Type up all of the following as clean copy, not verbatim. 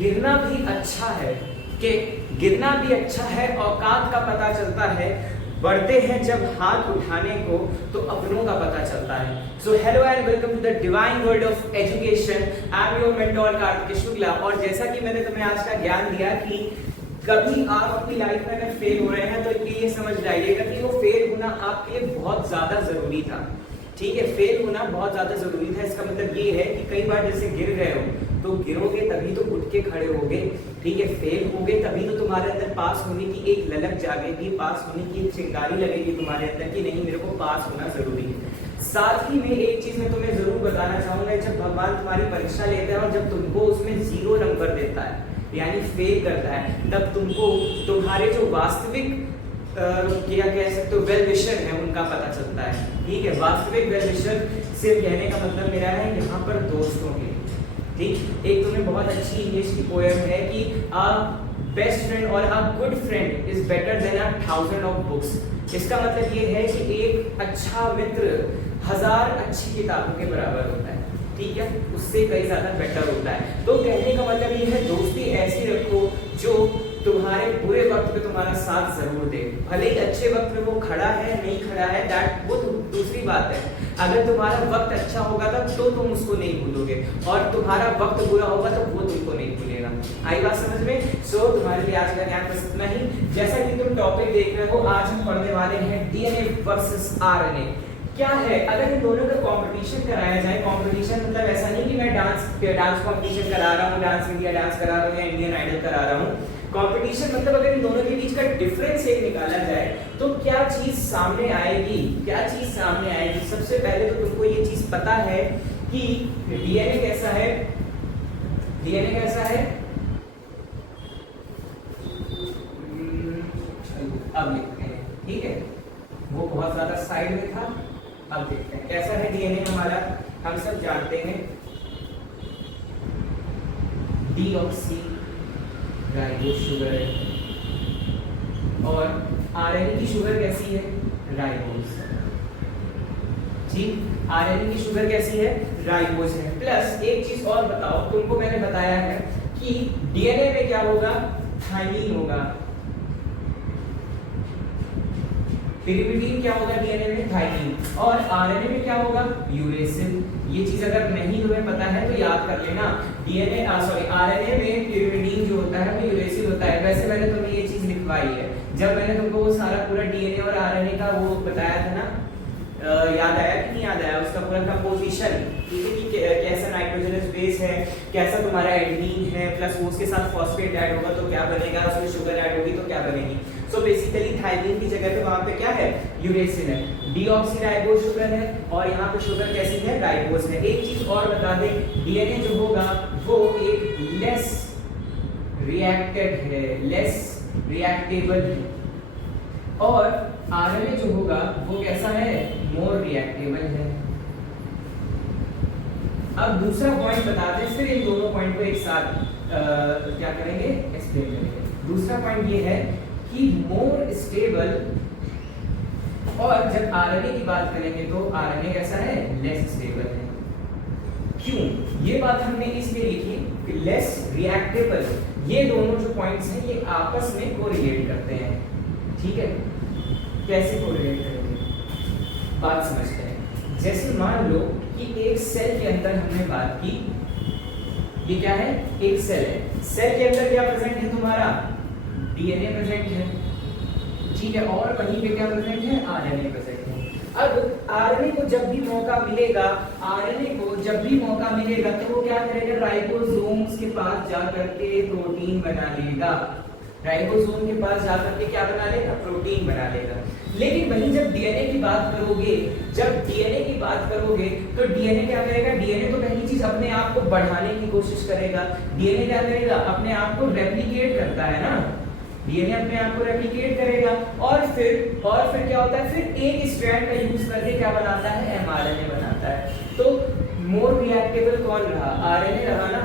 गिरना भी अच्छा है, कि गिरना भी अच्छा है, औकात का पता चलता है, बढ़ते हैं जब हाथ उठाने को तो अपनों का पता चलता है। So hello and welcome to the divine world of education. I am your mentor Kartik Shukla. और जैसा कि मैंने तुम्हें आज का ज्ञान दिया कि कभी आप अपनी लाइफ में अगर फेल हो रहे हैं तो ये समझ जाइएगा कि वो फेल होना आपके लिए बहुत ज्यादा जरूरी था। ठीक है, फेल होना बहुत ज्यादा जरूरी था। इसका मतलब ये है कि कई बार जैसे गिर गए हो तो गिरोगे तभी तो उठ के खड़े होगे। ठीक है, फेल होगे तभी तो तुम्हारे अंदर पास होने की एक ललक जागेगी, पास होने की एक चिंगारी लगेगी तुम्हारे अंदर कि नहीं, मेरे को पास होना जरूरी है। साथ ही में एक चीज मैं तुम्हें जरूर बताना चाहूंगा, जब भगवान तुम्हारी परीक्षा लेता है और जब तुमको उसमें 0 नंबर देता है यानी फेल करता है, तब तुमको तुम्हारे जो वास्तविक क्या कह सकते हो वेल विशर है उनका पता चलता है। ठीक है, वास्तविक वेल विशर से कहने का मतलब मेरा है यहाँ पर दोस्तों के। ठीक, एक तुम्हें बहुत अच्छी इंग्लिश की पोएम है कि अ बेस्ट फ्रेंड और a good friend is better than 1000 of books. इसका मतलब ये है कि एक अच्छा मित्र 1000 अच्छी किताबों के बराबर होता है। ठीक है, उससे कई ज्यादा बेटर होता है। तो कहने का मतलब ये है दोस्ती ऐसी रखो जो तुम्हारे बुरे वक्त पे तुम्हारा साथ जरूर दे। भले ही अच्छे वक्त में वो खड़ा है नहीं खड़ा है, दैट वो दूसरी बात है। अगर तुम्हारा वक्त अच्छा होगा तब तो तुम उसको नहीं भूलोगे, और तुम्हारा वक्त बुरा होगा तो वो तुमको नहीं भूलेगा। आई बात समझ में? सो तुम्हारे लिए आज का ज्ञान बस इतना ही। जैसा कि तुम टॉपिक देख रहे हो, आज हम पढ़ने वाले हैं डीएनए वर्सेस आरएनए। क्या है, अगर इन दोनों का कंपटीशन कराया जाए, कंपटीशन मतलब ऐसा नहीं कि मैं डांस कंपटीशन करा रहा हूँ, डांस इंडिया डांस करा रहा हूँ या इंडियन आइडल करा रहा हूँ। कंपटीशन मतलब अगर इन दोनों के बीच का डिफरेंस एक निकाला जाए तो क्या चीज सामने आएगी, क्या चीज सामने आएगी? सबसे पहले तो तुमको ये चीज पता है कि डीएनए कैसा है, डीएनए कैसा है। अब लिखते हैं, ठीक है, वो बहुत ज्यादा साइड में था। अब देखते हैं कैसा है डीएनए हमारा। हम सब जानते हैं डीऑक्सी राइबोस शुगर है, और आरएनए की शुगर कैसी है? राइबोस। ठीक, आरएनए की शुगर कैसी है? राइबोस है। प्लस एक चीज और बताओ, तुमको मैंने बताया है कि डीएनए में क्या होगा? थाइमिन होगा। पिरिमिडीन क्या होगा डीएनए में? थाइमिन। और आरएनए में क्या होगा? यूरेसिल। ये चीज अगर नहीं तुम्हें पता है तो याद कर लेना। डीएनए आरएनए में पिरिमिडीन जो होता है वो यूरेसिल होता है। वैसे मैंने तुम्हें ये चीज लिखवाई है, जब मैंने तुमको वो सारा पूरा डीएनए और आरएनए का वो बताया था ना, याद आया कि नहीं याद आया? उसका पूरा कंपोजिशन, ठीक है, कि कैसा नाइट्रोजनस बेस है, कैसा तुम्हारा एडेनिन है, प्लस वो उसके साथ फॉस्फेट ऐड होगा तो क्या बनेगा, उसमें शुगर ऐड होगी तो क्या बनेगी। सो बेसिकली थाइमिन की जगह पे वहां पे क्या है? यूरेसिल है। डीऑक्सीराइबोस शुगर है और यहाँ पे शुगर कैसी है? राइबोस है। एक चीज और बता दें, डीएनए जो होगा वो एक लेस रिएक्टेड है, लेस रिएक्टेबल है, और आरएनए जो होगा वो कैसा है? मोर रिएक्टेबल है। अब दूसरा पॉइंट बताते हैं, फिर इन दोनों पॉइंट को एक साथ क्या करेंगे? एक्सप्लेन करेंगे। दूसरा पॉइंट ये है कि मोर स्टेबल, और जब आरएनए की बात करेंगे तो आरएनए कैसा है? लेस स्टेबल है। क्यों? ये बात हमने इसलिए लिखी कि लेस रिएक्टेबल, ये दोनों जो पॉइंट्स हैं ये आपस में कोरिलेट करते हैं। ठीक है, कैसे कोरिलेट करेंगे? बात समझते हैं। जैसे मान लो कि एक सेल के अंदर हमने बात की, ये क्या है? एक सेल है। सेल के अंदर क्या प्रेजेंट है तुम्हारा? डीएनए प्रेजेंट है। ठीक है, और वहीं पे क्या प्रेजेंट है? आरएनए प्रेजेंट है। अब आरएनए को जब भी मौका मिलेगा, आरएनए को जब भी मौका मिलेगा तो वो क्या करेगा? राइबोसोम्स के पास जाकर के प्रोटीन बना लेगा। राइबोसोम के पास जाकर के क्या बना लेगा? प्रोटीन बना लेगा। लेकिन वहीं जब डीएनए की बात करोगे, जब डीएनए की बात करोगे तो डीएनए क्या करेगा? डीएनए तो पहली चीज अपने आप को बढ़ाने की कोशिश करेगा। डीएनए क्या करेगा? अपने आप को रेप्लिकेट करता है ना, डीएनए अपने आप को रेप्लिकेट करेगा, और फिर क्या होता है? फिर एक स्ट्रैंड का यूज करके क्या बनाता है? एमआरएनए बनाता है। तो मोर रिएक्टेबल कौन रहा? आरएनए रहा ना।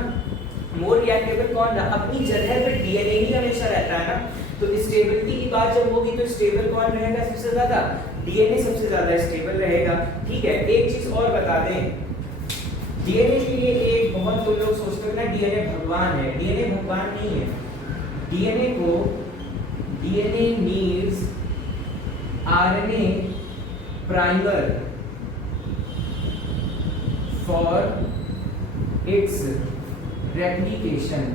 मोर रिएक्टेबल कौन रहा? अपनी जगह पे डीएनए ही हमेशा रहता है ना। तो स्टेबिलिटी की बात जब होगी तो स्टेबल कौन रहेगा सबसे ज्यादा? डीएनए सबसे ज्यादा स्टेबल रहेगा। ठीक है, एक चीज और बता दें डीएनए के लिए एक बहुत तुम लोग सोचते हो ना डीएनए भगवान है, डीएनए भगवान नहीं है। डीएनए को DNA needs RNA primer for its replication.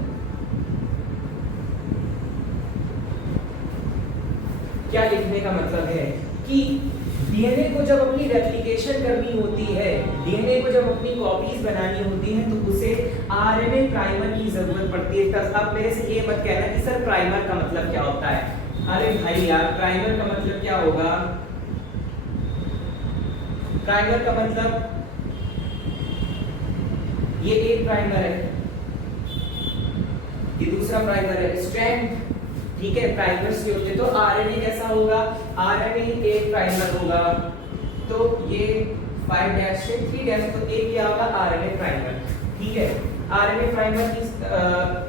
क्या लिखने का मतलब है कि डीएनए को जब अपनी रेप्लिकेशन करनी होती है, डीएनए को जब अपनी कॉपीज बनानी होती है, तो उसे आरएनए प्राइमर की जरूरत पड़ती है। अब मेरे से ये मत कहना कि सर प्राइमर का मतलब क्या होता है। अरे भाई यार, प्राइमर का मतलब क्या होगा? प्राइमर का मतलब ये एक प्राइमर है, ये दूसरा प्राइमर है, स्ट्रैंड, ठीक है, प्राइमर्स के होते। तो आरएनए कैसा होगा? आरएनए एक प्राइमर होगा, तो ये 5' से 3', तो एक क्या होगा? आरएनए प्राइमर, ठीक है। आरएनए प्राइमर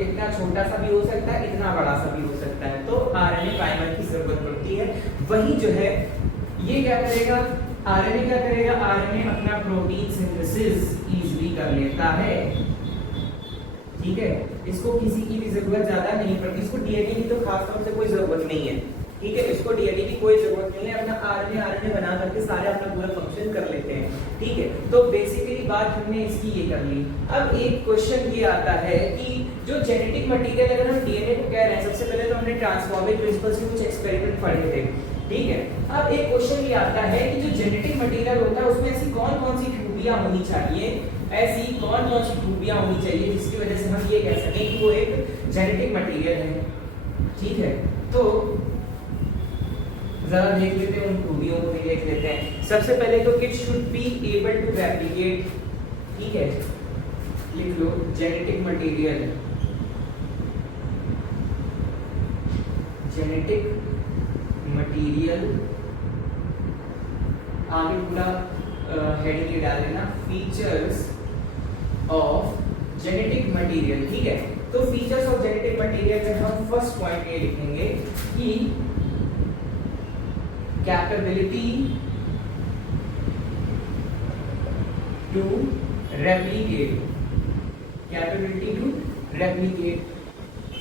इतना छोटा सा भी हो सकता है, इतना बड़ा सा भी हो सकता है, तो आरएनए प्राइमर की जरूरत पड़ती है। वही जो है ये क्या करेगा? आरएनए क्या करेगा? आरएनए अपना प्रोटीन सिंथेसिस इजीली कर लेता है, ठीक है। इसको किसी की भी जरूरत ज्यादा नहीं पड़ती, इसको डीएनए की तो खास तौर से कोई जरूरत नहीं है, ठीक है। इसको डीएनए की कोई जरूरत नहीं है, अपना आरएनए बना करके सारे अपना पूरा फंक्शन कर लेते हैं, ठीक है। तो बेसिकली बात हमने इसकी ये कर ली। अब एक क्वेश्चन ये आता है कि जो जेनेटिक मटेरियल, अगर हम डीएनए को कह रहे हैं, सबसे पहले तो हमने ट्रांसफॉर्मिंग प्रिंसिपल्स के कुछ एक्सपेरिमेंट पढ़े थे, ठीक है। अब एक क्वेश्चन ये आता है कि जो जेनेटिक मटेरियल होता है उसमें ऐसी कौन कौन सी खूबियां होनी चाहिए, ऐसी कौन कौन सी खूबियां होनी चाहिए जिसकी वजह से हम ये कह सकें कि वो एक जेनेटिक मटेरियल है, ठीक है। तो जरा देख लेते हैं, उन खूबियों को भी देख लेते हैं। सबसे पहले तो it should be able to replicate, ठीक है, लिख लो जेनेटिक मटेरियल, जेनेटिक मटेरियल, आगे पूरा हेडिंग ये डाल देना, फीचर्स ऑफ जेनेटिक मटेरियल, ठीक है। तो फीचर्स ऑफ जेनेटिक मटेरियल में हम फर्स्ट पॉइंट ये लिखेंगे कि capability to replicate, capability to replicate.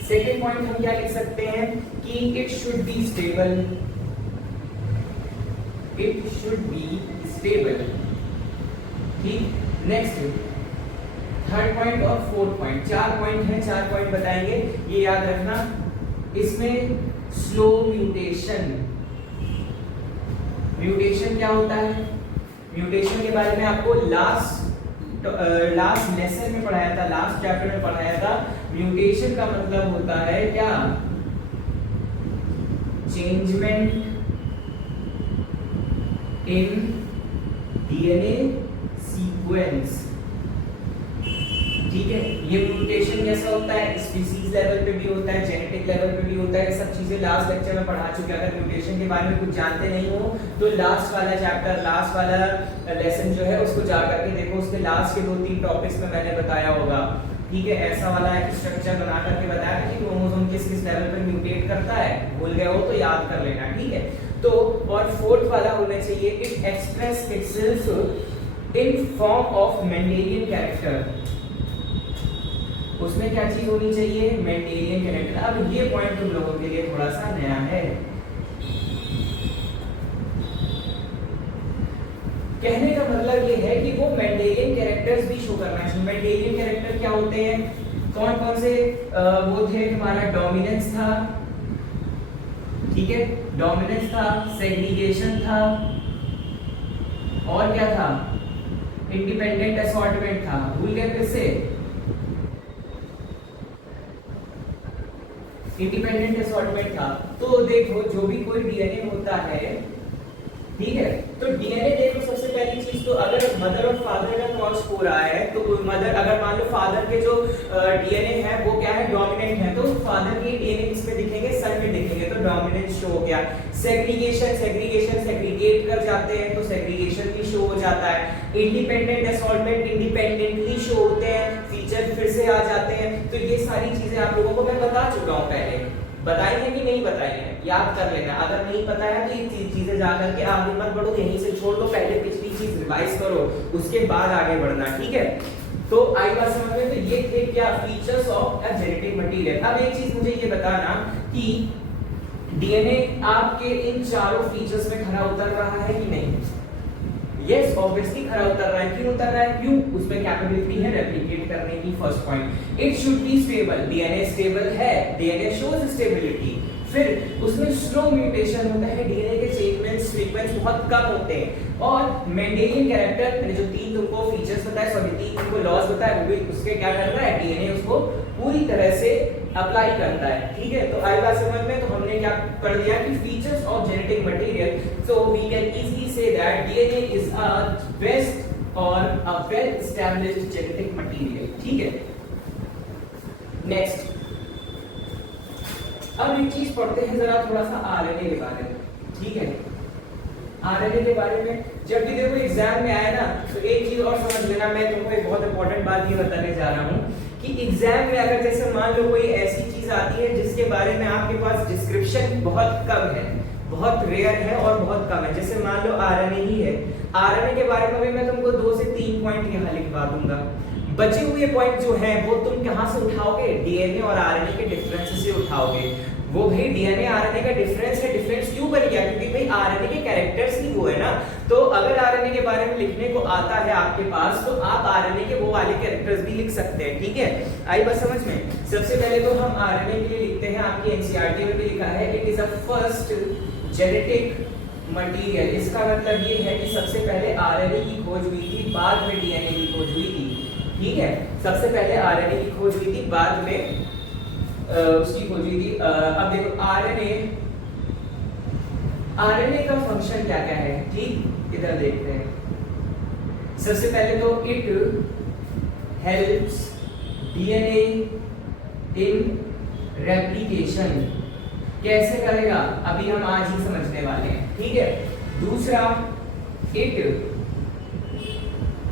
Second point हम क्या लिख सकते हैं कि it should be stable, it should be stable, ठीक। नेक्स्ट थर्ड पॉइंट और फोर्थ पॉइंट, 4 पॉइंट है, 4 पॉइंट बताएंगे, ये याद रखना। इसमें स्लो म्यूटेशन, म्यूटेशन क्या होता है? म्यूटेशन के बारे में आपको लास्ट लेसन में पढ़ाया था, लास्ट चैप्टर में पढ़ाया था। म्यूटेशन का मतलब होता है क्या? चेंजमेंट इन डीएनए सीक्वेंस, ठीक है। ये म्यूटेशन कैसा होता है? स्पीसीज लेवल पे भी होता है, जेनेटिक लेवल पे भी होता है, सब चीजें लास्ट लेक्चर में पढ़ा चुके हैं। अगर म्यूटेशन के बारे में कुछ जानते नहीं हो तो लास्ट वाला चैप्टर, लास्ट वाला लेसन जो है उसको जा करके देखो, उसके लास्ट के 2-3 टॉपिक्स में मैंने बताया होगा, ठीक है। ऐसा वाला एक स्ट्रक्चर बना करके बताया कि क्रोमोसोम किस किस लेवल पर म्यूटेट करता है, भूल गए हो तो याद कर लेना, ठीक है। तो और फोर्थ वाला होना चाहिए it express itself in form of Mendelian character, उसमें क्या चीज होनी चाहिए? Mendelian character. अब ये पॉइंट तुम लोगों के लिए थोड़ा सा नया है, कहने का मतलब ये है कि वो मेंडेलियन कैरेक्टर्स भी शो करना चाहिए। मेंडेलियन कैरेक्टर क्या होते हैं? कौन कौन से वो थे? हमारा डोमिनेंस था, ठीक है, डोमिनेंस था, सेग्रीगेशन था, और क्या था? इंडिपेंडेंट असॉर्टमेंट था। भूल गए फिर से? इंडिपेंडेंट असॉर्टमेंट था। तो देखो जो भी कोई डीएनए होता है, ठीक है, तो डीएनए देखो सबसे पहली चीज तो अगर मदर और फादर का क्रॉस हो रहा है तो मदर, अगर मान लो फादर के जो डीएनए है वो क्या है? डोमिनेंट है, तो फादर के डीएनए किसमें दिखेंगे? सन में दिखेंगे, तो डोमिनेंस शो हो गया। सेग्रीगेशन, सेग्रीगेशन सेग्रीगेट कर जाते हैं तो सेग्रीगेशन भी शो हो जाता है। इंडिपेंडेंट असॉर्टमेंट इंडिपेंडेंटली शो होते हैं, फीचर फिर से आ जाते हैं। तो ये सारी चीजें आप लोगों को मैं बता चुका हूँ पहले, बताई है कि नहीं बताई है? याद कर लेना, अगर नहीं पता है तो ये चीजें जाकर के आगे मत बढ़ो, यहीं से छोड़ दो, पहले पिछली चीज रिवाइज करो, उसके बाद आगे बढ़ना, ठीक है। तो आई बात समझ में? तो ये थे क्या features of a genetic material. अब एक चीज मुझे ये बताना कि डीएनए आपके इन चारों फीचर्स में खरा उतर रहा है कि नहीं? यस, ऑब्वियसली खरा उतर रहा है। क्यों उतर रहा है? क्यों? उसमें कैपेबिलिटी है रेप्लिकेट करने की। First point, it should be stable. DNA stable है, डीएनए शोज स्टेबिलिटी। फिर उसमें स्लो म्यूटेशन होता है, डीएनए के सीक्वेंस बहुत कम होते हैं, और मेंडेलियन कैरेक्टर मैंने जो तीन तुमको फीचर्स बताए, सॉरी तीन तुमको लॉज बताए, वो भी उसके क्या कर रहा है? डीएनए उसको पूरी तरह से अप्लाई करता है। ठीक है, तो आई बात समझ में? तो हमने क्या पढ़ लिया कि features of genetic material, so we can easily say that DNA is a best or a well established genetic material. ठीक है, नेक्स्ट अब एक चीज पढ़ते हैं जरा थोड़ा सा आरएनए के बारे में। ठीक है, आरएनए के बारे में जब भी देखो एग्जाम में आए ना, तो एक चीज और समझ लेना, मैं तुमको एक बहुत इंपॉर्टेंट बात ये बताने जा रहा हूँ कि एग्जाम में अगर जैसे मान लो कोई ऐसी चीज आती है जिसके बारे में आपके पास डिस्क्रिप्शन बहुत कम है, बहुत रेयर है और बहुत कम है, जैसे मान लो आरएनए ही है, आरएनए के बारे में भी मैं तुमको 2 से 3 पॉइंट यहाँ लिखवा दूंगा। बचे हुए पॉइंट जो है वो तुम कहां से उठाओगे? डीएनए और आरएनए के डिफरेंस से उठाओगे। वो भाई डीएनए आरएनए का डिफरेंस है, डिफरेंस क्यों बन गया? क्योंकि भाई आरएनए के कैरेक्टर्स ही वो है ना। तो अगर आरएनए के बारे में लिखने को आता है आपके पास, तो आप आरएनए के वो वाले कैरेक्टर्स भी लिख सकते हैं। ठीक है, आई बात समझ में? सबसे पहले तो हम आरएनए के लिए लिखते हैं, आपकी एनसीईआरटी में भी लिखा है, it is a first genetic material. इसका मतलब ये है कि सबसे पहले आरएनए की खोज हुई थी, बाद में डीएनए की खोज हुई थी। ठीक है, सबसे पहले आरएनए की खोज हुई थी, बाद में उसकी खोज हुई थी। अब देखो आरएनए का फंक्शन क्या क्या है? ठीक, इधर देखते हैं। सबसे पहले तो it helps DNA in replication. कैसे करेगा? अभी हम आज ही समझने वाले हैं। ठीक है, दूसरा it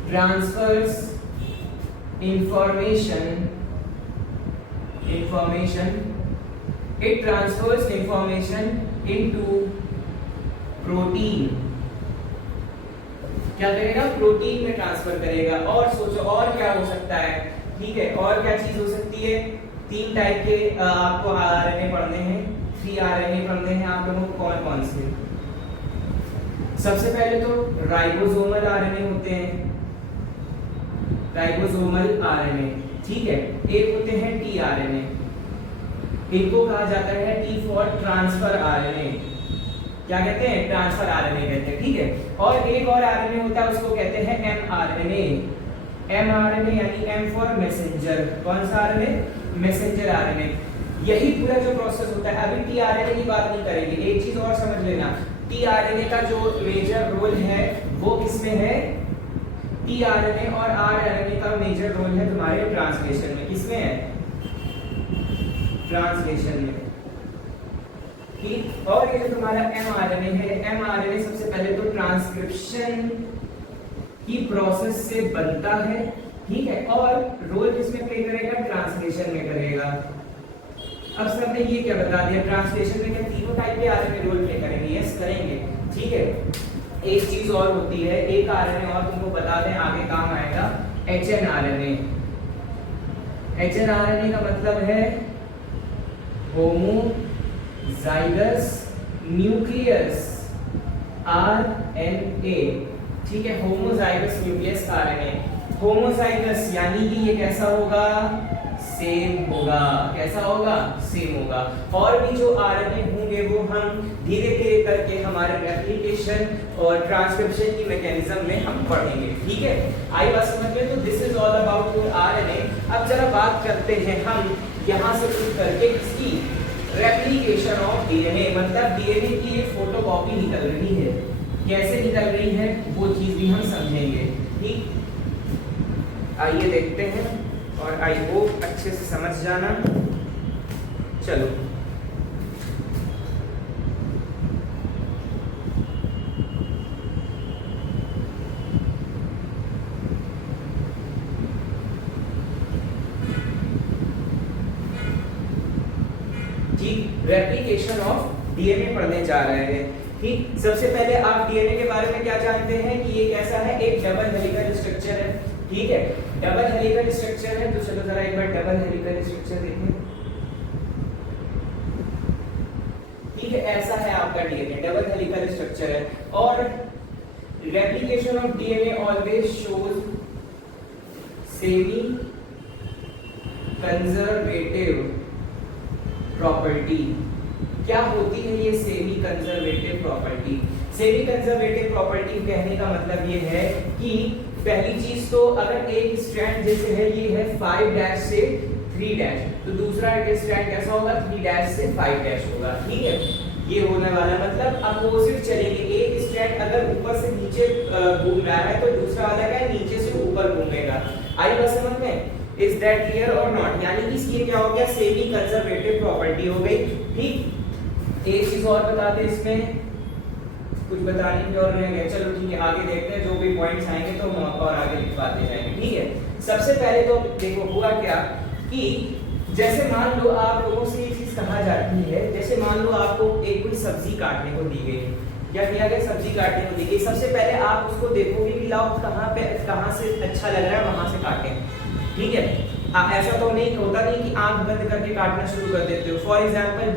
transfers information it transfers information into protein। क्या करेगा? प्रोटीन में ट्रांसफर करेगा। और सोचो और क्या हो सकता है? ठीक है, और क्या चीज हो सकती है? 3 टाइप के आपको आरएनए पढ़ने हैं, 3 आरएनए पढ़ने हैं आप लोगों को। कौन कौन से? सबसे पहले तो राइबोसोमल आरएनए होते हैं, राइबोसोमल आरएनए। ठीक है, एक होते हैं टीआरएनए, इनको कहा जाता है टी फॉर ट्रांसफर आरएनए। क्या कहते हैं? ट्रांसफर आरएनए कहते हैं। ठीक है, और एक और आरएनए होता है, उसको कहते हैं एमआरएनए। एमआरएनए यानी एम फॉर मैसेंजर। कौन सा आरएनए? Messenger RNA. यही पूरा जो प्रोसेस होता है। अभी टीआरएनए की बात नहीं करेंगे, एक चीज और समझ लेना, टीआरएनए का जो मेजर रोल है वो किसमें है? टीआरएनए और आरएनए का मेजर रोल है तुम्हारे ट्रांसलेशन में। किसमें है? ट्रांसलेशन में। ठीक, और ये जो तुम्हारा एमआरएनए है, एमआरएनए सबसे पहले तो ट्रांसक्रिप्शन की प्रोसेस से बनता है। ठीक है, और रोल किसमें प्ले करेगा? ट्रांसलेशन में करेगा। अब सर ने ये क्या बता दिया? ट्रांसलेशन में क्या तीनों टाइप के आरएनए रोल प्ले करेंगे? यस करेंगे। ठीक है, एक चीज और होती है, एक आरएनए और तुमको बता दें आगे काम आएगा, एचएनआरएनए। एचएनआरएनए का मतलब है होमोजाइगस न्यूक्लियस आरएनए। ठीक है, होमोजाइगस न्यूक्लियस आरएनए। होमोजाइगस यानी कि ये कैसा होगा? सेम होगा। कैसा होगा? सेम होगा। और भी जो आरएनए होंगे वो हम धीरे धीरे करके हमारे रेप्लिकेशन और ट्रांसक्रिप्शन की मैकेनिज्म में हम पढ़ेंगे। ठीक है, आई बात समझ में? तो this is all about your RNA. अब जरा बात करते हैं हम यहाँ से शुरू करके इसकी रेप्लिकेशन ऑफ डीएनए, मतलब डीएनए की एक फोटोकॉपी निकल रही है। कैसे निकल रही है वो चीज भी हम समझेंगे। ठीक, आइए देखते हैं और आई होप अच्छे से समझ जाना। चलो, ठीक, रेप्लिकेशन ऑफ डीएनए पढ़ने जा रहे हैं। ठीक, सबसे पहले आप डीएनए के बारे में क्या जानते हैं कि ये कैसा है? एक डबल हेलिकल स्ट्रक्चर है। ठीक है, डबल हेलिकल स्ट्रक्चर है, तो चलो जरा एक बार डबल हेलिकल स्ट्रक्चर देखें। ठीक है, ऐसा है आपका डीएनए, डबल हेलिकल स्ट्रक्चर है। और replication of DNA always shows semi conservative property. क्या होती है ये semi conservative property? Semi conservative property कहने का मतलब ये है कि पहली चीज तो अगर एक स्ट्रैंड जैसे है ये है 5' से 3', तो दूसरा स्ट्रैंड कैसा होगा 3' से 5' होगा। ठीक है, ये होने वाला मतलब अपोजिट चलेंगे। एक स्ट्रैंड अगर ऊपर से नीचे घूम रहा है तो दूसरा वाला क्या है नीचे से ऊपर घूमेगा। आई बात समझ में? इज दैट क्लियर और नॉट? यानी कि इसकी क्या हो गया, सेमी कंजर्वेटिव प्रॉपर्टी हो गई। ठीक, एक चीज और बता दे, इसमें कुछ बताने की और रह गया। चलो ठीक है, आगे देखते हैं, जो भी पॉइंट्स आएंगे तो हम और आगे लिखवाते जाएंगे। ठीक है, सबसे पहले तो देखो हुआ क्या कि जैसे मान लो आप लोगों से ये चीज कहा जाती है, जैसे मान लो आपको एक कोई सब्जी काटने को दी गई, क्या किया गया, सब्जी काटने को दी गई। सबसे पहले आप उसको देखोगे कि लाओ कहाँ से अच्छा लग रहा है वहां से काटें। ठीक है, ऐसा तो नहीं होता नहीं कि आंख बंद करके काटना शुरू कर देते हो। फॉर एग्जांपल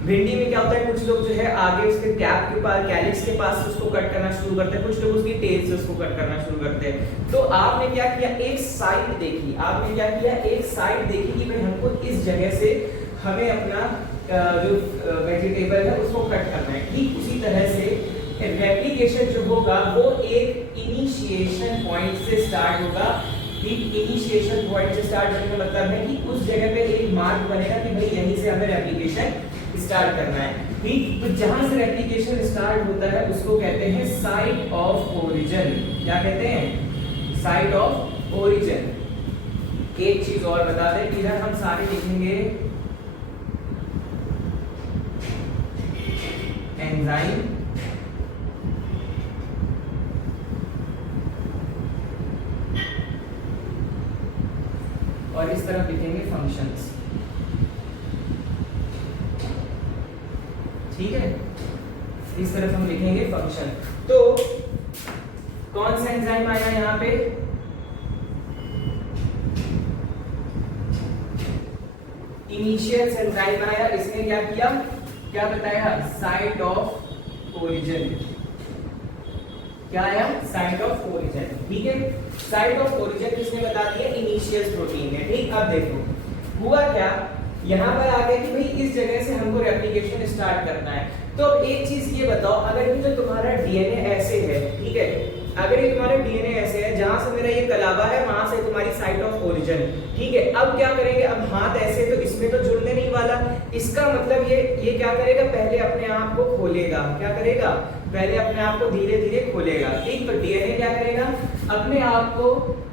भिंडी में क्या होता है, कुछ लोग जो है आगे उसके कैप के पास, कैलिक्स के पास उसको कट करना शुरू करते हैं, कुछ लोग उसकी टेल से उसको कट करना शुरू करते हैं। तो आपने क्या किया, एक साइड देखी, आपने क्या किया, एक साइड देखी कि भाई हमको इस जगह से हमें अपना जो वेजिटेबल है उसको कट करना है। ठीक उसी तरह से रेप्लिकेशन जो होगा वो एक इनिशिएशन पॉइंट से स्टार्ट होगा। ठीक, इनिशिएशन पॉइंट से स्टार्ट होने का मतलब है कि उस जगह पे एक मार्क बनेगा कि भाई यहीं से हमें रेप्लिकेशन स्टार्ट करना है। ठीक, तो जहां से रेप्लिकेशन स्टार्ट होता है उसको कहते हैं साइट ऑफ ओरिजिन। क्या कहते हैं, साइट ऑफ ओरिजिन। एक चीज और बता दें कि इधर हम सारे लिखेंगे एंजाइम, और इस तरफ लिखेंगे फंक्शंस। ठीक है, इस तरफ हम लिखेंगे फंक्शन। तो कौन सा एंजाइम आया यहाँ पे, इनिशियल एंजाइम आया। इसने क्या किया, क्या बताया, साइट ऑफ ओरिजिन। क्या आया, साइट ऑफ ओरिजिन। ठीक है, साइट ऑफ ओरिजिन किसने बता दिया, इनिशियल प्रोटीन ने। ठीक, अब देखो हुआ क्या, यहाँ पर आ गया कि भाई इस जगह से हमको रेप्लिकेशन स्टार्ट करना है। तो अब एक चीज ये बताओ, अगर ये जो तुम्हारा डीएनए ऐसे है, ठीक है, अगर ये तुम्हारा डीएनए ऐसे है, जहां से मेरा ये कलावा है वहां से तुम्हारी साइट ऑफ ओरिजिन। ठीक है, अब क्या करेंगे, अब हाथ ऐसे तो इसमें तो जुड़ने नहीं वाला। इसका मतलब ये क्या करेगा, पहले अपने आप को खोलेगा। क्या करेगा, पहले अपने आप को धीरे धीरे खोलेगा। ठीक, तो डीएनए क्या करेगा, अपने आप को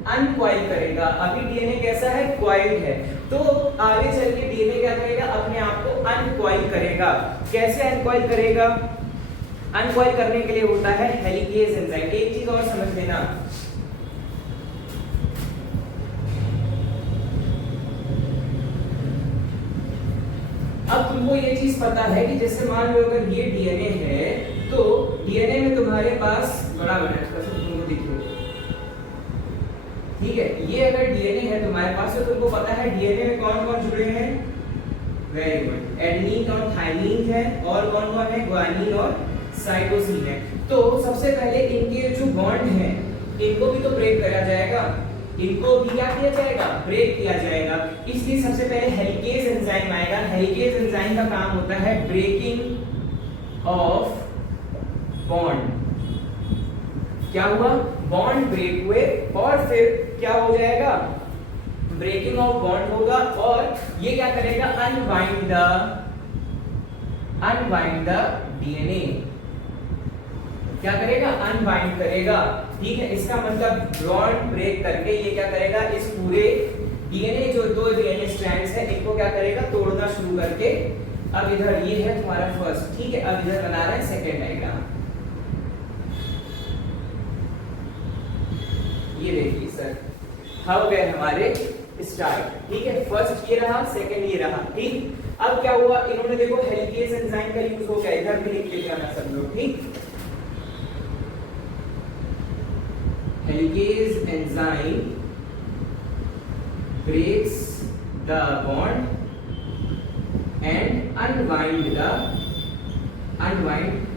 अनकॉइल करेगा। अभी डीएनए कैसा है, कॉइल्ड है, तो आगे चल के डीएनए क्या करेगा, अपने आप को अनकॉइल करेगा। कैसे अनकॉइल करेगा, अनकॉइल करने के लिए होता है हेलिकेज एंजाइम। एक चीज और समझ लेना, अब तुमको ये चीज पता है कि जैसे मान लो अगर ये डीएनए है, तो डीएनए में तुम्हारे पास बराबर है, तुमको दिखे, ठीक है, ये अगर डीएनए है तुम्हारे पास, तो तुमको पता है डीएनए में कौन कौन जुड़े हैं, वेरी गुड, एडेनिन और थाइमिन है, और कौन कौन है, ग्वानिन और साइटोसिन है। तो सबसे पहले इनके जो बॉन्ड हैं इनको भी तो ब्रेक करा जाएगा, इनको भी क्या किया जाएगा, ब्रेक किया जाएगा। इसलिए सबसे पहले हेलिकेज एंजाइम आएगा। हेलिकेज एंजाइम का काम होता है ब्रेकिंग ऑफ बॉन्ड। क्या हुआ, बॉन्ड ब्रेक हुए और फिर क्या हो जाएगा, ब्रेकिंग ऑफ बॉन्ड होगा, और ये क्या करेगा, अनबाइंड द डीएनए। क्या करेगा, अनबाइंड करेगा। ठीक है, इसका मतलब बॉन्ड ब्रेक करके ये क्या करेगा, इस पूरे डीएनए जो दो डीएनए स्ट्रैंड्स है इनको क्या करेगा, तोड़ना शुरू करके। अब इधर ये है तुम्हारा फर्स्ट, ठीक है, अब इधर बना रहा है सेकेंड डायग्राम। ये देखिए सर, हो गए हमारे स्टार्ट। ठीक है, फर्स्ट ये रहा, सेकेंड ये रहा। ठीक, अब क्या हुआ, इन्होंने देखो हेलिकेज एंजाइम का यूज हो गया, इधर भी लिख लेते हैं सब लोग। ठीक, helicase enzyme breaks the bond and unwind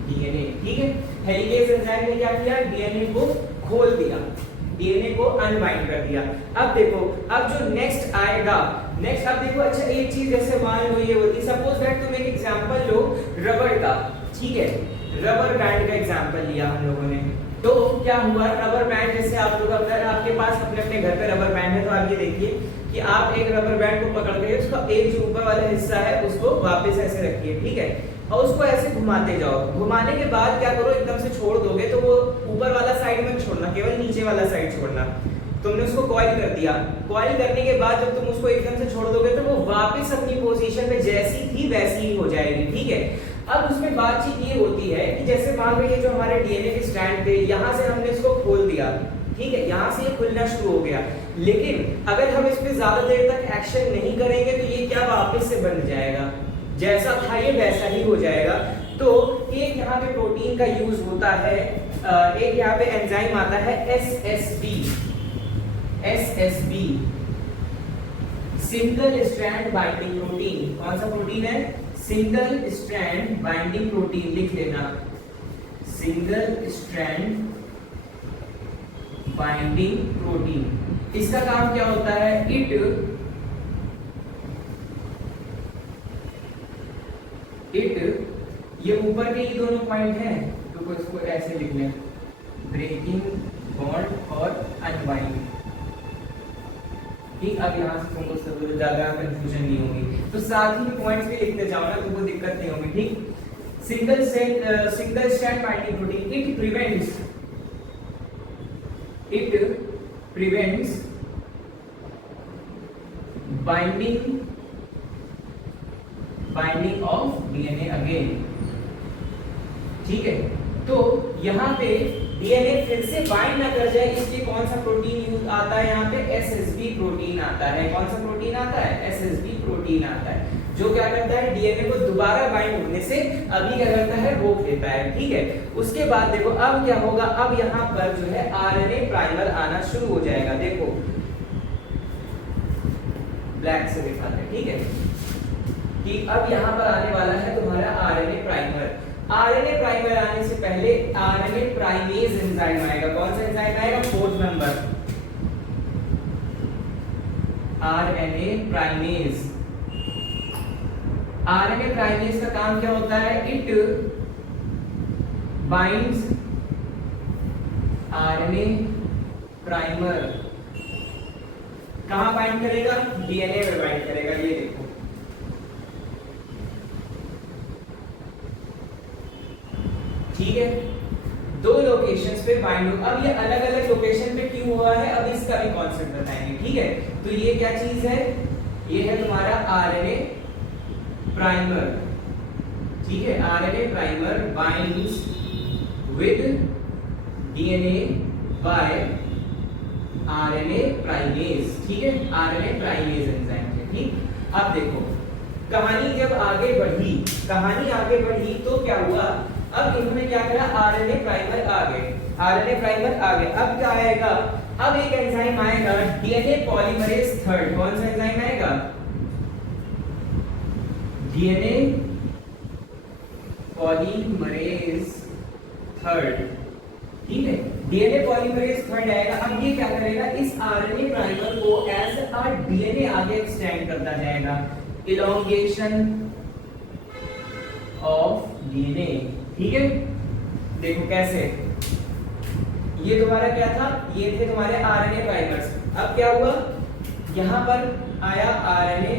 DNA। ठीक है, हेलिकेज एंजाइम ने क्या किया, डीएनए को खोल दिया, डीएनए को अनवाइंड कर दिया। अब देखो, अब जो नेक्स्ट आएगा, नेक्स्ट अब देखो, अच्छा एक चीज जैसे मान लो ये होती, सपोज दैट तुम एक एग्जांपल लो रबड़ का, ठीक है, रबर बैंड का एग्जांपल लिया हम लोगों ने, तो क्या हुआ, रबर बैंड जैसे आप लोग अगर आपके पास अपने अपने घर पे रबर बैंड है, तो आप ये देखिए कि आप एक रबर बैंड को पकड़ के उसका एक जो ऊपर वाला हिस्सा है उसको वापस ऐसे रखिए, ठीक है, और उसको ऐसे घुमाते जाओ, घुमाने के बाद क्या करो, एकदम से छोड़ दोगे तो वो ऊपर वाला साइड मत छोड़ना, केवल नीचे वाला साइड छोड़ना। तुमने उसको कॉइल कर दिया, कॉइल करने के बाद जब तुम उसको एकदम से छोड़ दोगे तो वो वापस अपनी पोजीशन पे जैसी थी वैसी ही हो जाएगी, ठीक है। अब उसमें बातचीत ये होती है कि जैसे मान लो ये जो हमारे डीएनए के स्ट्रैंड थे, यहाँ से हमने इसको खोल दिया, ठीक है, यहाँ से ये खुलना शुरू हो गया, लेकिन अगर हम इस पे ज्यादा देर तक एक्शन नहीं करेंगे तो ये क्या वापस से बन जाएगा, जैसा था ये वैसा ही हो जाएगा। तो एक यहाँ पे प्रोटीन का यूज होता है, एक यहाँ पे एंजाइम आता है SSB, single strand binding protein. कौन सा प्रोटीन है, सिंगल स्ट्रैंड बाइंडिंग प्रोटीन, लिख लेना, सिंगल स्ट्रैंड बाइंडिंग प्रोटीन। इसका काम क्या होता है, ये ऊपर के ये दोनों पॉइंट हैं, तो इसको ऐसे लिख लें, ब्रेकिंग बॉन्ड और अनवाइंडिंग, ठीक। अब यहाँ से तुमको ज्यादा कंफ्यूजन नहीं होगी, तो साथ ही पॉइंट्स भी लिखते जाओ ना, तुमको दिक्कत नहीं होगी, ठीक। Single strand binding protein, it prevents binding of DNA again, ठीक है। तो यहाँ पे डीएनए फिर से बाइंड ना कर जाए इसलिए कौन सा प्रोटीन यूज आता है, यहाँ पे SSB प्रोटीन आता है। कौन सा प्रोटीन आता है, SSB प्रोटीन आता है, जो क्या करता है, डीएनए को दोबारा बाइंड होने से अभी क्या करता है, रोक देता है, ठीक है। उसके बाद देखो अब क्या होगा, अब यहाँ पर जो है आरएनए प्राइमर आना शुरू हो जाएगा, देखो ब्लैक से दिखाते हैं, ठीक है, कि अब यहाँ पर आने वाला है तुम्हारा आरएनए प्राइमर। आरएनए प्राइमर आने से पहले आरएनए प्राइमेज एंजाइम आएगा। कौन सा एंजाइम आएगा, 4th number, RNA primase. RNA primase का काम क्या होता है, इट बाइंड्स आरएनए प्राइमर, कहां बाइंड करेगा, डीएनए में बाइंड करेगा, ये देखो, ठीक है, 2 लोकेशंस पे बाइंड हो। अब ये अलग अलग लोकेशन पे क्यों हुआ है, अब इसका भी कॉन्सेप्ट बताएंगे, ठीक है। तो ये क्या चीज है, ये है तुम्हारा आरएनए प्राइमर, ठीक है, RNA primer binds with DNA by RNA primase, ठीक है, आरएनए प्राइमेज एंजाइम है, ठीक। अब देखो कहानी जब आगे बढ़ी, तो क्या हुआ, अब इन्होंने क्या करा, आरएनए प्राइमर आ गए, अब क्या आएगा, अब एक एंजाइम आएगा डीएनए पॉलीमरेज 3। कौन सा एंजाइम आएगा, डीएनए पॉलीमरेज 3, ठीक है, डीएनए पॉलीमरेज 3 आएगा। अब ये क्या करेगा, इस आरएनए प्राइमर को एज अ डीएनए आगे एक्सटेंड करता जाएगा, इलोंगेशन ऑफ डीएनए, ठीक है। देखो कैसे, ये तुम्हारा क्या था, ये थे तुम्हारे आरएनए प्राइमर्स। अब क्या हुआ, यहां पर आया आरएनए,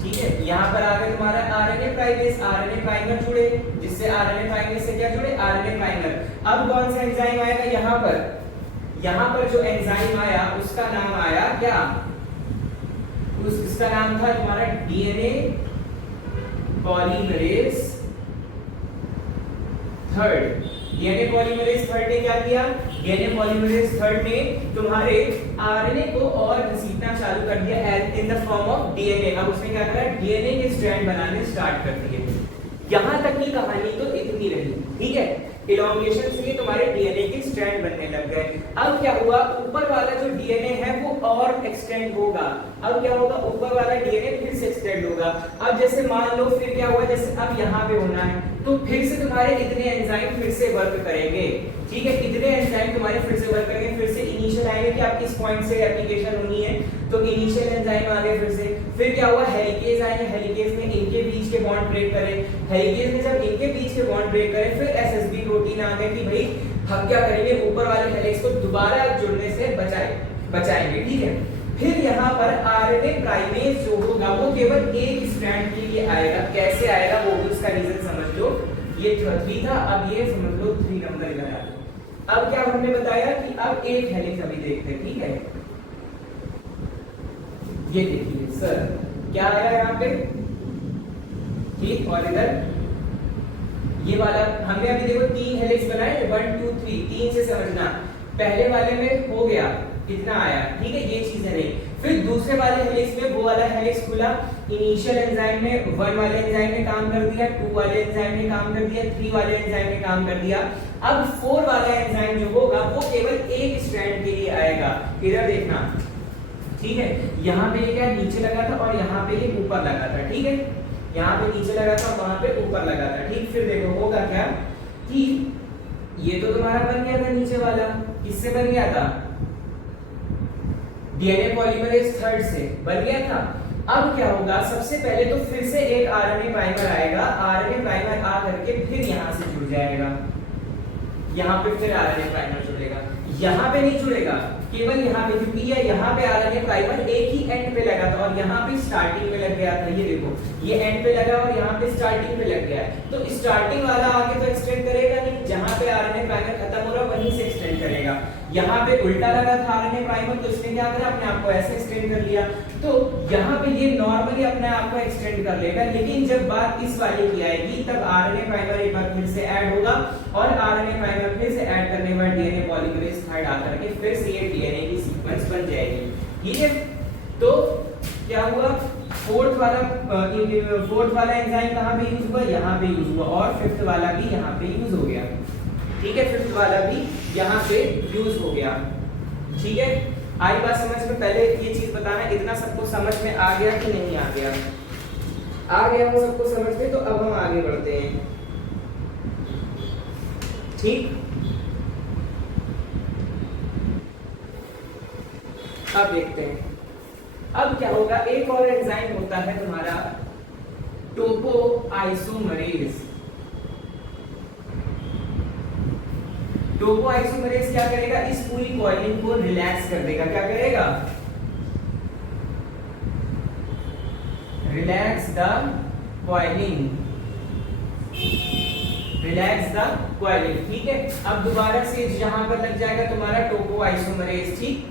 ठीक है, यहां पर आ गया तुम्हारा आरएनए प्राइमेज, आरएनए प्राइमर जुड़े, जिससे आरएनए प्राइमेज से क्या जुड़े, आरएनए प्राइमर। अब कौन सा एंजाइम आएगा, यहां पर जो एंजाइम आया उसका नाम आया क्या, इसका नाम था तुम्हारा डीएनए पॉलीमरेज 3। डीएनए पॉलीमरेज 3 ने क्या किया, डीएनए पॉलीमरेज 3 ने तुम्हारे आरएनए को और घसीटना चालू कर दिया in the form of DNA. अब उसने क्या करा, डीएनए के स्ट्रैंड बनाने स्टार्ट कर दिए, यहाँ तक की कहानी तो इतनी रही, ठीक है। इलॉन्गेशन से तुम्हारे डीएनए के स्ट्रैंड बनने लग गए। अब क्या हुआ, ऊपर वाला जो डीएनए है वो और एक्सटेंड होगा। अब क्या होगा, ऊपर वाला डीएनए फिर से एक्सटेंड होगा। अब जैसे मान लो फिर क्या हुआ, जैसे अब यहाँ पे होना है तो फिर से तुम्हारे इतने एंजाइम फिर से वर्क करेंगे, ठीक है। इतने एंजाइम तुम्हारे फिर से वर्क करेंगे, फिर से इनिशियल आएंगे कि आप इस पॉइंट से एप्लीकेशन होनी है तो इनिशियल एंजाइम आ गए फिर क्या हुआ, हेलिकेज आएंगे, हेलिकेज में इनके बीच के बॉन्ड ब्रेक करें, हेलिकेज में जब इनके बीच के बॉन्ड ब्रेक करें फिर एसएसबी प्रोटीन आ गए कि भाई हम क्या करेंगे, ऊपर वाले हेलिक्स को दोबारा जुड़ने से बचाएंगे, ठीक है। फिर यहाँ पर आरएनए प्राइमेज जो होगा वो केवल एक स्ट्रैंड के लिए आएगा। कैसे आएगा वो भी उसका रीजन समझ लो। ये 3 था, अब ये समझ लो 3 नंबर इधर आ गया। अब क्या हमने बताया कि अब एक हेलिक्स अभी देखते हैं, ठीक है। ये देखिए सर क्या आया यहाँ पे, ठीक, और इधर ये वाला हमने अभी देखो 3 हेलिक्स बनाए, 1 2 3, 3 से समझना। पहले वाले में हो गया इतना आया, ठीक है, ये चीजें नहीं। फिर दूसरे वाले हेलिक्स में वो वाला हेलिक्स खुला, इनिशियल एंजाइम ने 1 वाले एंजाइम ने काम कर दिया, 2 वाले एंजाइम ने काम कर दिया, 3 वाले एंजाइम ने काम कर दिया। अब 4 वाला एंजाइम जो होगा वो केवल एक स्ट्रैंड के लिए आएगा। इधर देखना, ठीक है। यहाँ पे ये क्या नीचे लगा था और यहाँ पे ये ऊपर लगा था, ठीक है। यहाँ पे नीचे लगा था, वहां पे ऊपर लगा था, ठीक। फिर देखो होगा क्या कि ये तो तुम्हारा बन गया था नीचे वाला, किससे बन गया था, डीएनए पॉलीमरेज 3 से बन गया था। अब क्या होगा, सबसे पहले तो फिर से एक आरएनए प्राइमर आएगा, आरएनए प्राइमर आ करके फिर यहाँ से जुड़ जाएगा, यहाँ पे फिर आरएनए प्राइमर जुड़ेगा, यहाँ पे नहीं जुड़ेगा, केवल यहाँ पे, क्योंकि यहाँ पे आरएनए प्राइमर एक ही एंड पे लगा था और यहाँ पे स्टार्टिंग में लग गया था। ये देखो ये एंड पे लगा और यहाँ पे स्टार्टिंग पे लग गया है, तो स्टार्टिंग वाला आगे तो एक्सटेंड करेगा नहीं, जहाँ पे आरएनए प्राइमर खत्म हो रहा है वहीं से एक्सटेंड करेगा। यहाँ पे उल्टा लगा था आरएनए प्राइमर, तो इसने क्या करा, अपने आप को ऐसे एक्सटेंड कर लिया। तो यहाँ पे ये नॉर्मली अपने आप को एक्सटेंड कर लेगा, लेकिन जब बात इस वाले की आएगी तब आरएनए प्राइमर एक बार फिर से ऐड होगा और आरएनए प्राइमर फिर से ऐड करने के बाद डीएनए पॉलीमरेज 3 आकर के फिर से ये डीएनए की सीक्वेंस बन जाएगी, ठीक है। तो क्या हुआ, फोर्थ वाला एंजाइम कहाँ पे यूज हुआ, यहाँ पे यूज हुआ, और फिफ्थ वाला भी यहाँ पे यूज हो गया, ठीक है। फिफ्थ वाला भी यहाँ पे यूज हो गया, ठीक है। आई बात समझ में, पहले ये चीज बताना, इतना सबको समझ में आ गया कि नहीं आ गया, आ गया वो सबको समझ में। तो अब हम आगे बढ़ते हैं, ठीक। अब देखते हैं अब क्या होगा, एक और एंजाइम होता है तुम्हारा टोपोआइसोमरेज। टोपोआइसोमरेज क्या करेगा, इस पूरी कॉइलिंग को रिलैक्स कर देगा। क्या करेगा, relax the coiling, relax the coiling, ठीक है। अब दोबारा से यहां पर लग जाएगा तुम्हारा टोपोआइसोमरेज, ठीक।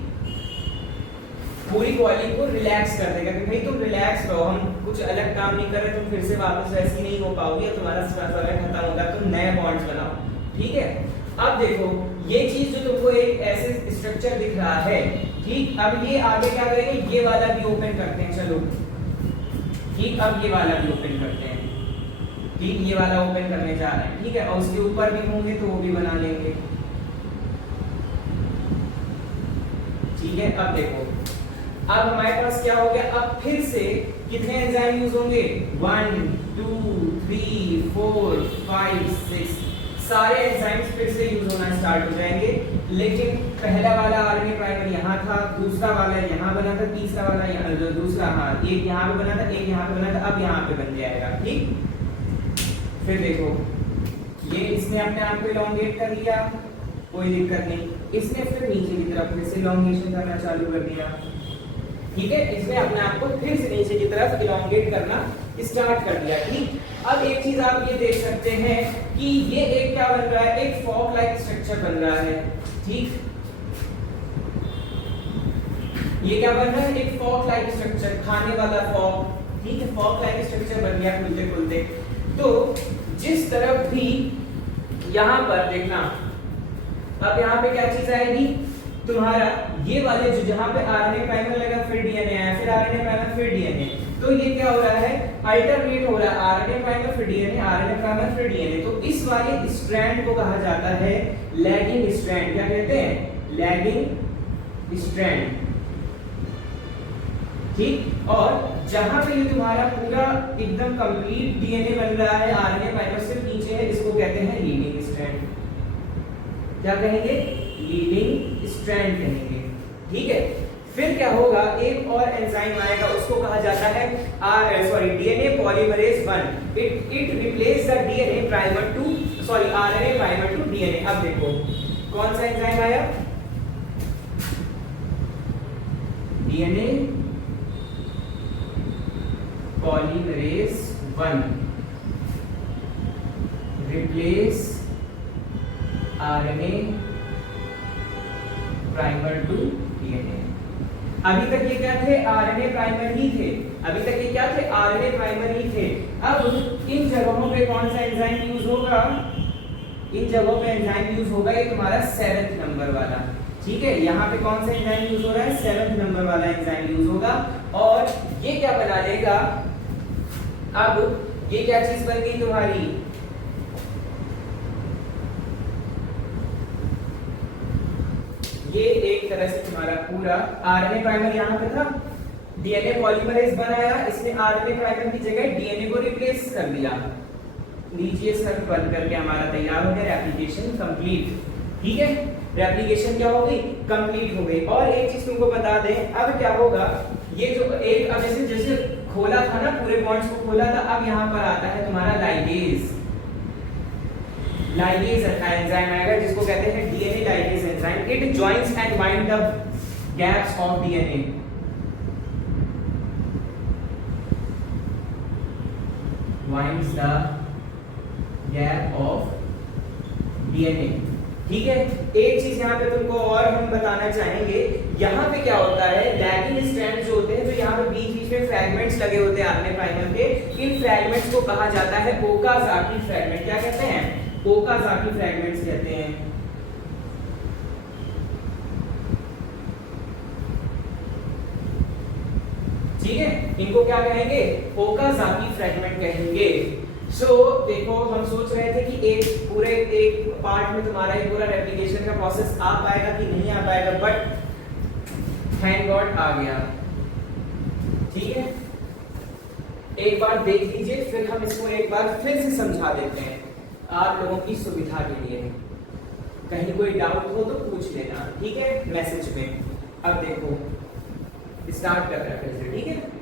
पूरी कॉइलिंग को रिलैक्स कर देगा कि भाई तुम रिलैक्स रहो, हम कुछ अलग काम नहीं कर रहे, तुम फिर से वापस वैसी नहीं हो पाओगे, तुम्हारा समय खत्म होगा, तुम नए बॉन्ड्स बनाओ, ठीक है। अब देखो ये चीज जो तुमको एक ऐसे स्ट्रक्चर दिख रहा है, ठीक। अब ये आगे क्या करेंगे, ये वाला भी ओपन करते हैं, चलो ठीक। अब ये वाला भी ओपन करते हैं, ठीक। ये वाला ओपन करने जा रहे हैं, ठीक है। और उसके ऊपर भी होंगे तो वो भी बना लेंगे, ठीक है। अब देखो अब हमारे पास क्या हो गया, अब फिर से कितने एंजाइम यूज होंगे, 1 2 3 4 5 6, सारे एंजाइम्स फिर से यूज होना स्टार्ट हो जाएंगे। लेकिन पहला वाला आरएनए प्राइमर यहाँ था, दूसरा वाला यहाँ बना था, तीसरा वाला यहाँ, दूसरा हाँ एक यहाँ पे बना था, एक यहाँ पे बना था, अब यहाँ पे बन जाएगा, ठीक। फिर देखो ये इसने अपने आप को इलॉन्गेट कर लिया, कोई दिक्कत नहीं। इसने फिर नीचे की तरफ फिर से इलॉन्गेशन करना चालू कर दिया, ठीक है। इसने अपने आप को फिर से नीचे की तरफ इलॉन्गेट करना स्टार्ट कर दिया, ठीक। अब एक चीज आप ये देख सकते हैं कि ये एक क्या बन रहा है, एक फॉक लाइक स्ट्रक्चर बन रहा है, ठीक। ये क्या बन रहा है, एक फॉक लाइक स्ट्रक्चर, खाने वाला फॉक, ठीक है। फॉक लाइक स्ट्रक्चर बन गया खुलते खुलते। तो जिस तरफ भी यहां पर देखना, अब यहां पे क्या चीज आएगी, तुम्हारा ये वाले जो जहां पे आरएनए प्राइमर लगा फिर डीएनए आया, फिर आरएनए प्राइमर फिर डीएनए, तो ये क्या हो रहा है, अल्टरनेट हो रहा है, आरएनए प्राइमर फिर डीएनए, आरएनए प्राइमर फिर डीएनए। तो इस वाले स्ट्रैंड को कहा जाता है लैगिंग स्ट्रैंड। क्या कहते हैं, लैगिंग स्ट्रैंड, ठीक। और जहां पे ये तुम्हारा पूरा एकदम कंप्लीट डीएनए बन रहा है, आरएनए प्राइमर से पीछे है, इसको कहते हैं लीडिंग स्ट्रैंड। क्या कहेंगे, लीडिंग स्ट्रैंड कहेंगे, ठीक है। फिर क्या होगा, एक और एंजाइम आएगा, उसको कहा जाता है DNA polymerase 1। It replace the DNA primer to RNA primer to DNA. अब देखो कौन सा एंजाइम आया, DNA polymerase 1 replace RNA primer to DNA. अभी तक ये क्या थे, आरएनए प्राइमर ही थे, अभी तक ये क्या थे, आरएनए प्राइमर ही थे। अब इन जगहों पे कौन सा एंजाइम यूज होगा, इन जगहों पे एंजाइम यूज होगा ये तुम्हारा 7th नंबर वाला, ठीक है। यहाँ पे कौन सा एंजाइम यूज हो रहा है, 7th नंबर वाला एंजाइम यूज होगा। और ये क्या बना देगा, अब ये क्या चीज बन गई तुम्हारी, ये एक तरह से तुम्हारा पूरा आरएनए प्राइमर यहाँ पे था, डीएनए पॉलीमरेज बनाया, इसने आरएनए प्राइमर की जगह डीएनए को रिप्लेस कर दिया। लीजिए सर बंद करके हमारा तैयार हो गया, रेप्लिकेशन कंप्लीट, ठीक है। रेप्लिकेशन क्या हो गई, कंप्लीट हो गई। और एक चीज तुमको बता दें, अब क्या होगा, ये जो एक अब जैसे खोला था ना, पूरे बॉन्ड्स को खोला था, अब यहाँ पर आता है तुम्हारा लाइगेज। लाइगेज एंजाइम आएगा जिसको कहते हैं DNA ligase enzyme. It joins and bind the gaps of DNA. Binds the gap of DNA, ठीक है। एक चीज यहाँ पे तुमको और हम बताना चाहेंगे, यहाँ पे क्या होता है, लैगिंग स्ट्रैंड जो होते हैं, तो यहाँ पे बीच बीच में फ्रैगमेंट्स लगे होते हैं आरएनए प्राइमर के। इन फ्रैगमेंट्स को कहा जाता है ओकाज़ाकी फ्रैगमेंट। क्या कहते हैं, ओकाज़ाकी फ्रैगमेंट्स कहते हैं। ठीक है, इनको क्या कहेंगे, ओकाज़ाकी फ्रैगमेंट कहेंगे। देखो हम सोच रहे थे कि एक पार्ट में तुम्हारा ये पूरा रेप्लिकेशन का प्रोसेस आ पाएगा कि नहीं आ पाएगा, बट थैंक गॉड आ गया, ठीक है। एक बार देख लीजिए, फिर हम इसको एक बार फिर से समझा देते हैं आप लोगों की सुविधा के लिए। कहीं कोई डाउट हो तो पूछ लेना, ठीक है, मैसेज में। अब देखो स्टार्ट कर रहा है फिर से, ठीक है।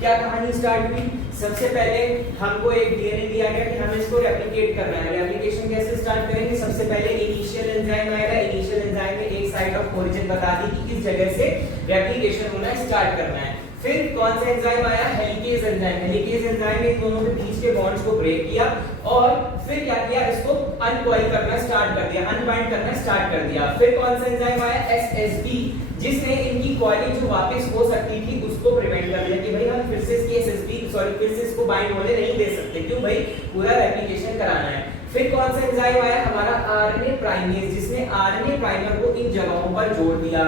क्या कहानी स्टार्ट हुई, सबसे पहले हमको एक डीएनए दिया गया कि हमें इसको रेप्लिकेट करना है। रेप्लिकेशन कैसे स्टार्ट करेंगे, सबसे पहले इनिशियल एंजाइम आएगा। इनिशियल एंजाइम में एक साइट ऑफ ओरिजिन बता दी कि किस जगह से रेप्लिकेशन होना स्टार्ट करना है। फिर कौन सा एंजाइम आया, हेलिकेज एंजाइम। हेलिकेज एंजाइम ने दोनों के बीच के बॉन्ड्स को ब्रेक किया और फिर क्या किया, इसको अनकॉइल करना स्टार्ट कर दिया, अनबाइंड करना स्टार्ट कर दिया। फिर कौन सा एंजाइम आया, एसएसबी, जिसने इनकी कॉइलिंग जो वापस हो सकती थी उसको प्रिवेंट कर दिया कि भाई हम फिर से इसकी फिर से इसको बाइंड होने नहीं दे सकते, क्यों भाई, पूरा रेप्लिकेशन कराना है। फिर कौन सा एंजाइम आया, हमारा आरएनए प्राइमेज, जिसने आरएनए प्राइमर को इन जगहों पर जोड़ दिया,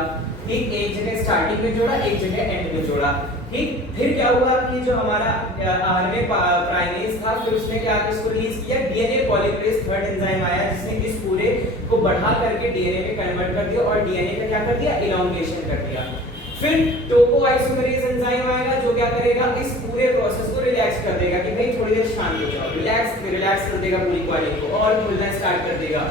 ठीक, एक जगह स्टार्टिंग में जोड़ा, एक जगह एंड में जोड़ा, ठीक। फिर क्या हुआ कि जो हमारा आरएनए प्राइमेज था, फिर उसने क्या इसको रिलीज किया, डीएनए पॉलीमरेज थर्ड एंजाइम आया, जिसने इस पूरे को बढ़ा करके डीएनए में कन्वर्ट कर दिया और डीएनए का क्या कर दिया, इलॉन्गेशन कर दिया। फिर टोपोआइसोमेरेज एंजाइम आएगा, जो क्या करेगा, इस पूरे प्रोसेस को रिलैक्स कर देगा कि भाई थोड़ी देर शांत हो जाओ, रिलैक्स कर देगा पूरी कॉइलिंग को और खुलना स्टार्ट कर देगा,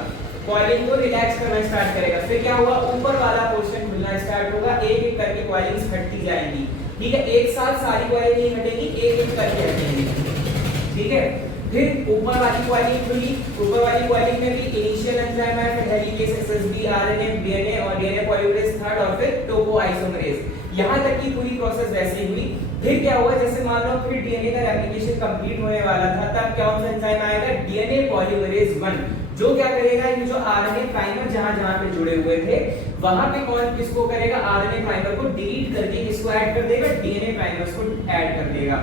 कॉइलिंग को रिलैक्स करना स्टार्ट करेगा। फिर क्या हुआ, ऊपर वाला पोर्शन खुलना स्टार्ट होगा, एक एक करके कॉइलिंग्स हटती जाएंगी, ठीक है। एक साथ सारी कॉइलिंग नहीं हटेगी, एक एक करके हटेगी, ठीक है। फिर ऊपर वाली कॉइलिंग खुली, ऊपर वाली कॉइलिंग में भी इनिशियल एंजाइम है, फिर हेलिकेज, एसएसबी, आरएनए, डीएनए और डीएनए पॉलीमरेज थर्ड और फिर टोपोआइसोमेरेज। यहां तक की पूरी प्रोसेस वैसे हुई। फिर क्या हुआ, जैसे मान लो फिर डीएनए का रेप्लिकेशन कंप्लीट होने वाला था, तब क्या सा एंजाइम आएगा, डीएनए पॉलीमरेज 1, जो क्या करेगा, ये जो आरएनए प्राइमर जहां-जहां पे जुड़े हुए थे वहां पे कौन किसको करेगा, आरएनए प्राइमर को डिलीट करके इसको ऐड कर देगा, डीएनए प्राइमर्स को ऐड कर देगा।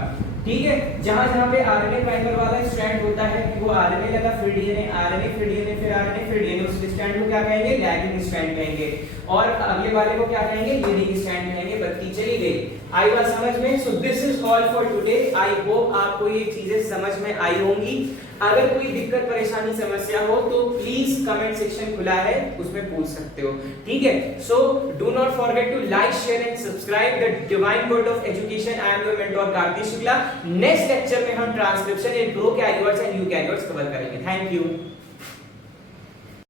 ठीक है, जहां जहां पे आरएनए प्राइमर वाला स्ट्रैंड होता है कि वो आरएनए लगा फिर डीएनए, आरएनए फिर डीएनए, फिर आरएनए फिर डीएनए, उस स्ट्रैंड को क्या कहेंगे? लैगिंग स्ट्रैंड कहेंगे। और अगले वाले को क्या कहेंगे? लीडिंग स्ट्रैंड कहेंगे। बत्ती चली गई। आई बात समझ में? So this is all for today. I hope आपको ये चीजें समझ में आई होंगी। अगर कोई दिक्कत परेशानी समस्या हो तो प्लीज कमेंट सेक्शन खुला है, उसमें पूछ सकते हो। ठीक है, so do not forget to like share and subscribe the divine word of education. I am your mentor Kartik Shukla. Next lecture में हम transcription in prokaryotes and eukaryotes cover करेंगे। Thank you.